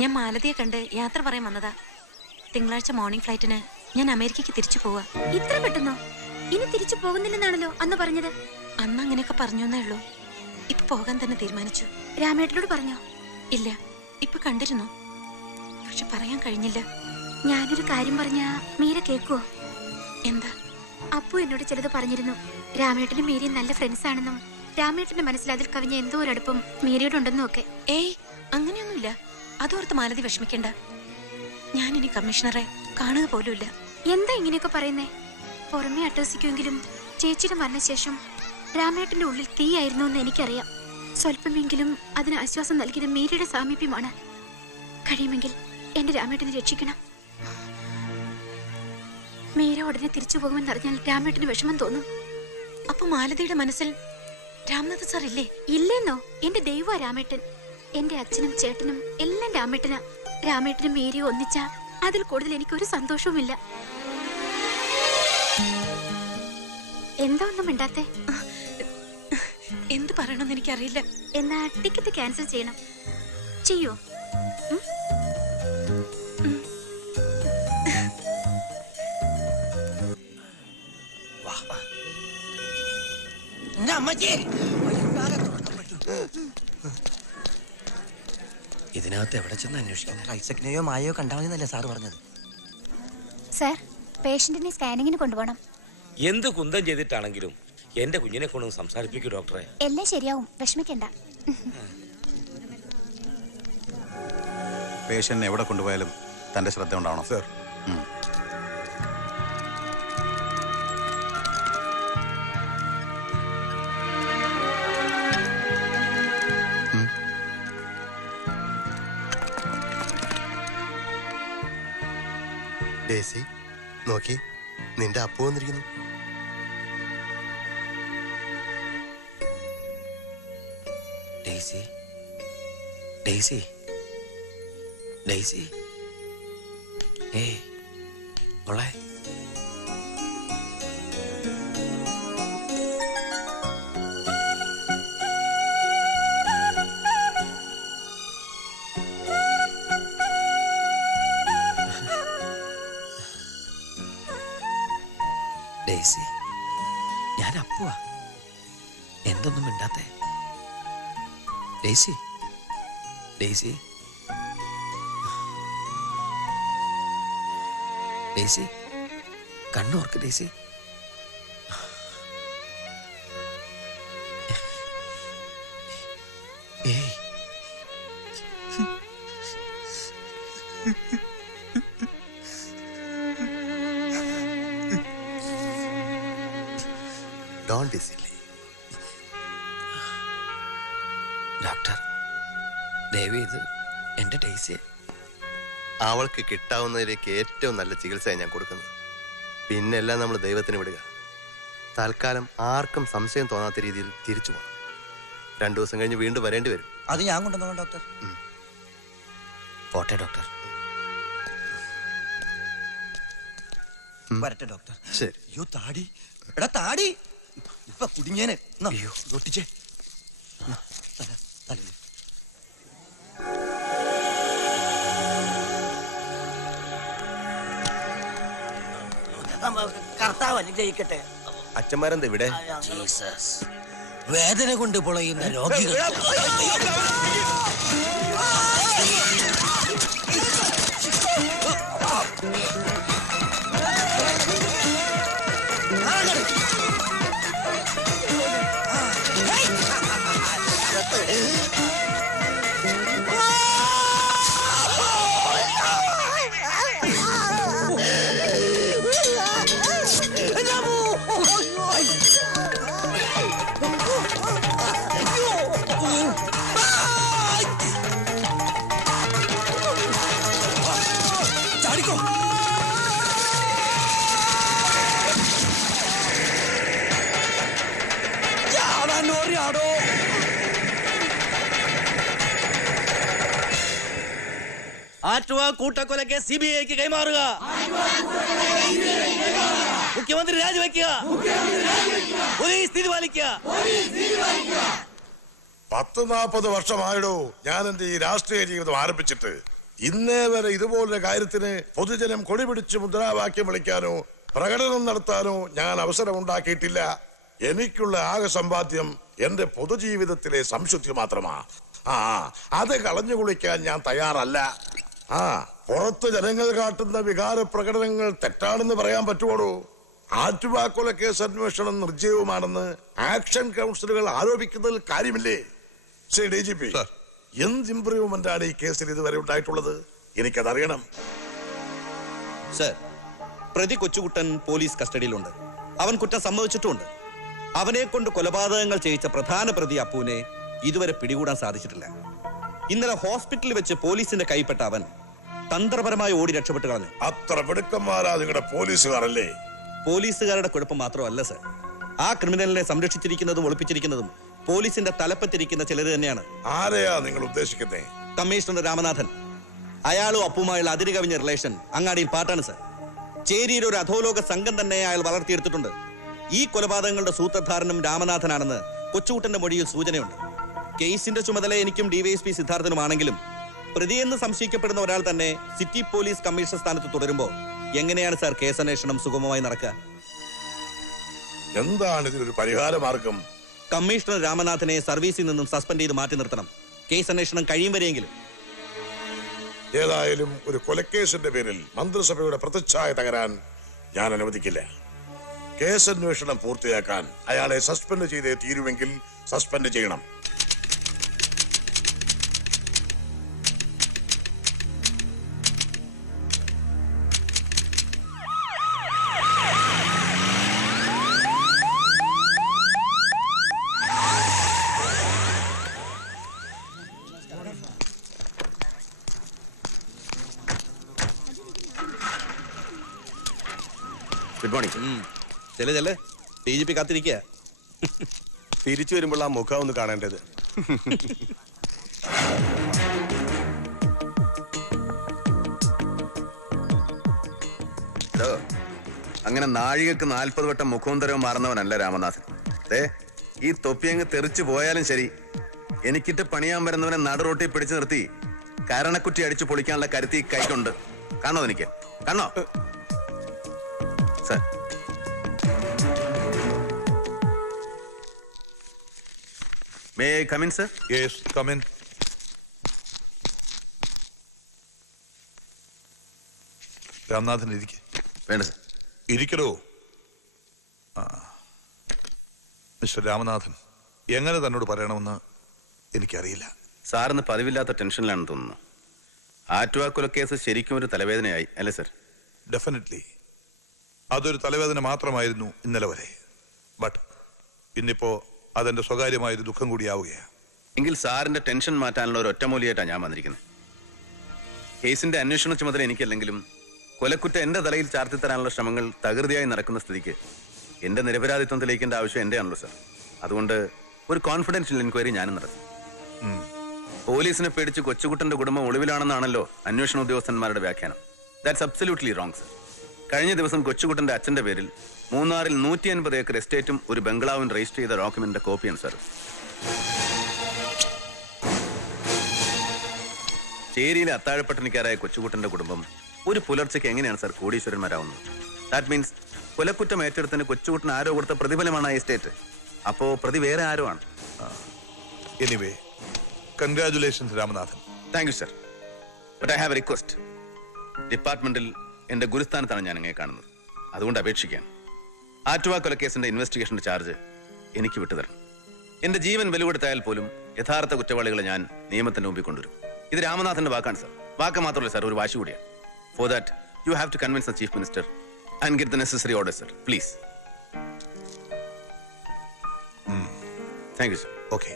ഞാൻ മാലതിയെ കണ്ട് യാത്ര പറയാൻ വന്നതാ. തിങ്കളാഴ്ച മോർണിംഗ് ഫ്ലൈറ്റിന് ഞാൻ അമേരിക്കക്ക് തിരിച്ചു പോവാ. ഇത്ര പെട്ടെന്നോ? ഇനി തിരിച്ചു പോകുന്നില്ലെന്നാണല്ലോ അന്ന് പറഞ്ഞത്. അന്ന് അങ്ങനെയൊക്കെ പറഞ്ഞേ ഉള്ളൂ. ഇപ്പൊ പോകാൻ തന്നെ തീരുമാനിച്ചു. രാമേട്ടനോട് പറഞ്ഞോ? ഇല്ല, ഇപ്പൊ കണ്ടിരുന്നു, പക്ഷെ പറയാൻ കഴിഞ്ഞില്ല. ഞാനൊരു കാര്യം പറഞ്ഞ മീര കേക്കുവോ? എന്താ? അപ്പു എന്നോട് ചിലത് പറഞ്ഞിരുന്നു. രാമേട്ടനും മീരയും നല്ല ഫ്രണ്ട്സ് ആണെന്നും രാമേട്ടന്റെ മനസ്സിൽ അതിൽ കവിഞ്ഞ എന്തോ ഒരടുപ്പം മീരയോടുണ്ടെന്നും ഒക്കെ. ഏയ്, അങ്ങനെയൊന്നുമില്ല. അതോർത്ത് മാലതി വിഷമിക്കണ്ട. ഞാനിനി കമ്മീഷണറെ കാണുക പോലുമില്ല. എന്താ ഇങ്ങനെയൊക്കെ പറയുന്നേ? പുറമേ അട്ടഹസിക്കുമെങ്കിലും ചേച്ചിയുടെ മരണശേഷം രാമേട്ടന്റെ ഉള്ളിൽ തീയായിരുന്നു എന്ന് എനിക്കറിയാം. സ്വല്പമെങ്കിലും അതിന് ആശ്വാസം നൽകിയത് മീരയുടെ സാമീപ്യമാണ്. കഴിയുമെങ്കിൽ എന്റെ രാമേട്ടനെ രക്ഷിക്കണം. മീര ഉടനെ തിരിച്ചു പോകുമെന്നറിഞ്ഞാൽ രാമേട്ടന് വിഷമം തോന്നും. അപ്പൊ മാലതിയുടെ മനസ്സിൽ രാംനാഥ് സാർ ഇല്ലേ? ഇല്ലെന്നോ? എന്റെ ദൈവ രാമേട്ടൻ. എന്റെ അച്ഛനും ചേട്ടനും എല്ലാം രാമേട്ടനാ. രാമേട്ടനും മീരയും ഒന്നിച്ച അതിൽ കൂടുതൽ എനിക്കൊരു സന്തോഷവുമില്ല. എന്താ ഒന്നും മിണ്ടാത്തെ? എന്ത് പറയണമെന്ന് എനിക്കറിയില്ല. എന്നാ ടിക്കറ്റ് ക്യാൻസൽ ചെയ്യണം. ചെയ്യോ? ഇതിനകത്ത് എവിടെ ചെന്ന് അന്വേഷിക്കുന്നത്? ഐസക്കിനെയോ മായയോ കണ്ടാൽ മതിയെന്നല്ലേ സാറ് പറഞ്ഞത്? സാർ, പേഷ്യന്റിനെ സ്കാനിങ്ങിന് കൊണ്ടുപോകണം. എന്ത് കുന്തം ചെയ്തിട്ടാണെങ്കിലും എന്റെ കുഞ്ഞിനെ കൊണ്ടൊന്ന് സംസാരിപ്പിക്കൂ ഡോക്ടറെ. എല്ലാം ശരിയാവും, വിഷമിക്കണ്ട. പേഷ്യന്റിനെ എവിടെ കൊണ്ടുപോയാലും തന്റെ ശ്രദ്ധ ഉണ്ടാവണം സർ. ഡേസി, നോക്കി, നിന്റെ അപ്പു വന്നിരിക്കുന്നു. ഡേസി, ഡേസി, ഡേസി, ഏയ് മോളെ. ഡേസി, ഞാൻ അപ്പുവാ. എന്തൊന്നും മിണ്ടാത്തെ? ഡേസി, ഡേസി, ഡേസി, കണ്ണോർക്ക് ഡേസി. ഏയ്, Don't be silly. ഡോക്ടർ, ദേവി, ഇത് എന്റെ ഡേസിയെ. അവൾക്ക് കിട്ടാവുന്നതിലേക്ക് ഏറ്റവും നല്ല ചികിത്സയാണ് ഞാൻ കൊടുക്കുന്നത്. പിന്നെ എല്ലാം നമ്മൾ ദൈവത്തിന് വിടുക. തൽക്കാലം ആർക്കും സംശയം തോന്നാത്ത രീതിയിൽ തിരിച്ചു പോകണം. 2 ദിവസം കഴിഞ്ഞ് വീണ്ടും വരേണ്ടി വരും. അത് ഞാൻ കൊണ്ടുവന്നോളാം ഡോക്ടർ. പോട്ടെ ഡോക്ടർ. വരട്ടെ ഡോക്ടർ. ശരി. അയ്യോ താടി, എടാ താടി, ഇപ്പൊ കുടുങ്ങിയേനെ. അയ്യോ, ഒട്ടിച്ചേ. കർത്താവ് അനുഗ്രഹിക്കട്ടെ. അച്ഛന്മാരെന്താ ഇവിടെ? ജീസസ്. വേദന കൊണ്ട് പൊളയുന്ന രോഗികൾ. ആറ്റുവ കൂട്ടക്കൊലയ്ക്ക് CBIക്ക് കൈമാറുക. മുഖ്യമന്ത്രി രാജിവെക്കുക. പോലീസ് തീരുമാനിക്കുക. 10-40 വർഷമായിടോ ഞാൻ എന്റെ ഈ രാഷ്ട്രീയ ജീവിതം ആരംഭിച്ചിട്ട്. ഇന്നേ വരെ ഇതുപോലൊരു കാര്യത്തിന് പൊതുജനം കൊടിപിടിച്ച് മുദ്രാവാക്യം വിളിക്കാനോ പ്രകടനം നടത്താനോ ഞാൻ അവസരം ഉണ്ടാക്കിയിട്ടില്ല. എനിക്കുള്ള ആകെ സമ്പാദ്യം എന്റെ പൊതുജീവിതത്തിലെ സംശുദ്ധി മാത്രമാ. അത് കളഞ്ഞു കുളിക്കാൻ ഞാൻ തയ്യാറല്ല. പുറത്ത് ജനങ്ങൾ കാട്ടുന്ന വികാര പ്രകടനങ്ങൾ തെറ്റാണെന്ന് പറയാൻ പറ്റുമോടോ? ആറ്റുവാ കൊലക്കേസ് അന്വേഷണം നിർജ്ജീവമാണെന്ന് ആക്ഷൻ കൗൺസിലുകൾ ആരോപിക്കുന്നതിൽ കാര്യമില്ലേ? ശരി DGP, എന്ത് ഇംപ്രൂവ്മെന്റ് ആണ് ഈ കേസിൽ ഇതുവരെ ഉണ്ടായിട്ടുള്ളത്? എനിക്കതറിയണം. സർ, പ്രതി കൊച്ചുകുട്ടൻ പോലീസ് കസ്റ്റഡിയിലുണ്ട്. അവൻ കുറ്റം സമ്മതിച്ചിട്ടുമുണ്ട്. അവനെ കൊണ്ട് കൊലപാതകങ്ങൾ ചെയ്യിച്ച പ്രധാന പ്രതി അപ്പുവിനെ ഇതുവരെ പിടികൂടാൻ സാധിച്ചിട്ടില്ല. ഇന്നലെ ഹോസ്പിറ്റലിൽ വെച്ച് പോലീസിന്റെ കൈപ്പെട്ട അവൻ തന്ത്രപരമായി ഓടി രക്ഷപ്പെട്ട് കളഞ്ഞു. അത്ര മിടുക്കന്മാരാ നിങ്ങളുടെ പോലീസുകാരല്ലേ? പോലീസുകാരുടെ കുഴപ്പം മാത്രമല്ല സർ, ആ ക്രിമിനലിനെ സംരക്ഷിച്ചിരിക്കുന്നതും ഒളിപ്പിച്ചിരിക്കുന്നതും പോലീസിന്റെ തലപ്പത്തിരിക്കുന്ന ചിലർ തന്നെയാണ്. ആരെയാ നിങ്ങൾ ഉദ്ദേശിക്കുന്നേ? കമ്മീഷണർ രാമനാഥൻ. അയാളും അപ്പുമായുള്ള അതിര് കവിഞ്ഞ റിലേഷൻ അങ്ങാടിയിൽ പാട്ടാണ് സർ. ചേരിയിൽ ഒരു അധോലോക സംഘം തന്നെ അയാൾ വളർത്തിയെടുത്തിട്ടുണ്ട്. ഈ കൊലപാതകങ്ങളുടെ സൂത്രധാരനും രാമനാഥനാണെന്ന് കൊച്ചുകുട്ടന്റെ മൊഴിയിൽ സൂചനയുണ്ട്. കേസിന്റെ ചുമതല എനിക്കും DYSP സിദ്ധാർത്ഥനുമാണെങ്കിലും പ്രതിയെന്ന് സംശയിക്കപ്പെടുന്ന ഒരാൾ തന്നെ സിറ്റി പോലീസ് കമ്മീഷണർ സ്ഥാനത്ത് തുടരുമ്പോൾ എങ്ങനെയാണ് സാർ കേസന്വേഷണം സുഗമമായി നടക്കുക? എന്താണ് ഇതിനൊരു പരിഹാര മാർഗം? കമ്മീഷണർ രാമനാഥനെ സർവീസിൽ നിന്നും സസ്പെൻഡ് ചെയ്ത് മാറ്റി നിർത്തണം. കേസ് അന്വേഷണം കഴിയും വരെയെങ്കിലും. ഏതായാലും ഒരു കൊലക്കേസിന്റെ പേരിൽ മന്ത്രിസഭയുടെ പ്രതിച്ഛായ തകരാൻ ഞാൻ അനുവദിക്കില്ല. കേസ് അന്വേഷണം പൂർത്തിയാക്കാൻ അയാളെ സസ്പെൻഡ് ചെയ്തേ തീരുമെങ്കിൽ സസ്പെൻഡ് ചെയ്യണം. Good morning. ചെല്ലേ DGP കാത്തിരിക്കുക. തിരിച്ചു വരുമ്പോൾ ആ മുഖം ഒന്ന് കാണേണ്ടത്. അങ്ങനെ നാഴികക്ക് 40 വട്ടം മുഖവും തരവും മാറുന്നവനല്ല രാമനാഥൻ. ഈ തൊപ്പിയങ്ങ് തെറിച്ചു പോയാലും ശരി, എനിക്കിട്ട് പണിയാൻ വരുന്നവനെ നടുറോട്ടി പിടിച്ചു നിർത്തി കരണക്കുറ്റി അടിച്ചു പൊളിക്കാനുള്ള കരുത്തി കൈകൊണ്ട്. കാണോ എനിക്ക്? കാണോ sir? May I come in, sir? Yes, come in. Ramnathan ഇരിക്കെ. വേണ്ട സർ. ഇരിക്കടോ. മിസ്റ്റർ രാമനാഥൻ, എങ്ങനെ തന്നോട് പറയണമെന്ന് എനിക്കറിയില്ല. സാറിന് പതിവില്ലാത്ത ടെൻഷനിലാണെന്ന് തോന്നുന്നു. ആറ്റുവാ കൊലക്കേസ് ശരിക്കും ഒരു തലവേദനയായി അല്ലേ സർ? ഡെഫിനറ്റ്ലി അതൊരു തലവേദന മാത്രമായിരുന്നു ഇന്നലെ വരെ. ബട്ട് ഇന്നിപ്പോ അതെന്റെ സ്വകാര്യമായൊരു ദുഃഖം കൂടിയാവുകയാണ്. എങ്കിൽ സാറിന്റെ ടെൻഷൻ മാറ്റാനുള്ള ഒരു ഒറ്റമൂലിയായിട്ടാണ് ഞാൻ വന്നിരിക്കുന്നത്. കേസിന്റെ അന്വേഷണ ചുമതല എനിക്കല്ലെങ്കിലും കൊലക്കുറ്റം എന്റെ തലയിൽ ചാർത്തിത്തരാനുള്ള ശ്രമങ്ങൾ തകൃതിയായി നടക്കുന്ന സ്ഥിതിക്ക് എന്റെ നിരപരാധിത്വം തെളിയിക്കേണ്ട ആവശ്യം എന്റെ ആണല്ലോ സർ. അതുകൊണ്ട് ഒരു കോൺഫിഡൻഷ്യൽ എൻക്വയറി ഞാനും നടത്തി. പോലീസിനെ പേടിച്ച് കൊച്ചുകുട്ടന്റെ കുടുംബം ഒളിവിലാണെന്നാണല്ലോ അന്വേഷണ ഉദ്യോഗസ്ഥന്മാരുടെ വ്യാഖ്യാനം. That's absolutely wrong sir. കഴിഞ്ഞ ദിവസം കൊച്ചുകുട്ടന്റെ അച്ഛന്റെ പേരിൽ മൂന്നാറിൽ 150 ഏക്കർ എസ്റ്റേറ്റും ഒരു ബംഗ്ലാവും രജിസ്റ്റർ ചെയ്ത ഡോക്യുമെന്റിന്റെ കോപ്പിയാണ് സർ. ചേരിയിലെ അത്താഴപ്പട്ടണിക്കാരായ കൊച്ചുകുട്ടന്റെ കുടുംബം ഒരു പുലർച്ചയ്ക്ക് എങ്ങനെയാണ് സർ കോടീശ്വരന്മാരാവുന്നത്? ദാറ്റ് മീൻസ് കൊലക്കുറ്റം ഏറ്റെടുത്തിന് കൊച്ചുകുട്ടൻ ആരോ കൊടുത്ത പ്രതിഫലമാണ് ആ എസ്റ്റേറ്റ്. അപ്പോ പ്രതി വേറെ ആരോ ആണ്. Anyway, congratulations Ramanathan. Thank you sir. But I have A request. ഡിപ്പാർട്ട്മെന്റിൽ എന്റെ ഗുരുസ്ഥാനത്താണ് ഞാൻ ഇങ്ങനെ കാണുന്നത്. അതുകൊണ്ട് അപേക്ഷിക്കാൻ ആറ്റുവാ കൊലക്കേസിന്റെ ഇൻവെസ്റ്റിഗേഷന്റെ ചാർജ് എനിക്ക് വിട്ടുതരണം. എന്റെ ജീവൻ വിലകൊടുത്തായാൽ പോലും യഥാർത്ഥ കുറ്റവാളികളെ ഞാൻ നിയമത്തിന്റെ മുമ്പിൽ കൊണ്ടുവരും. ഇത് രാമനാഥന്റെ വാക്കാണ് സർ. വാക്ക് മാത്രമല്ല സർ, ഒരു വാശി കൂടിയാണ്. For that you have to convince the chief minister and get the necessary order sir, please. Thank you sir. Okay.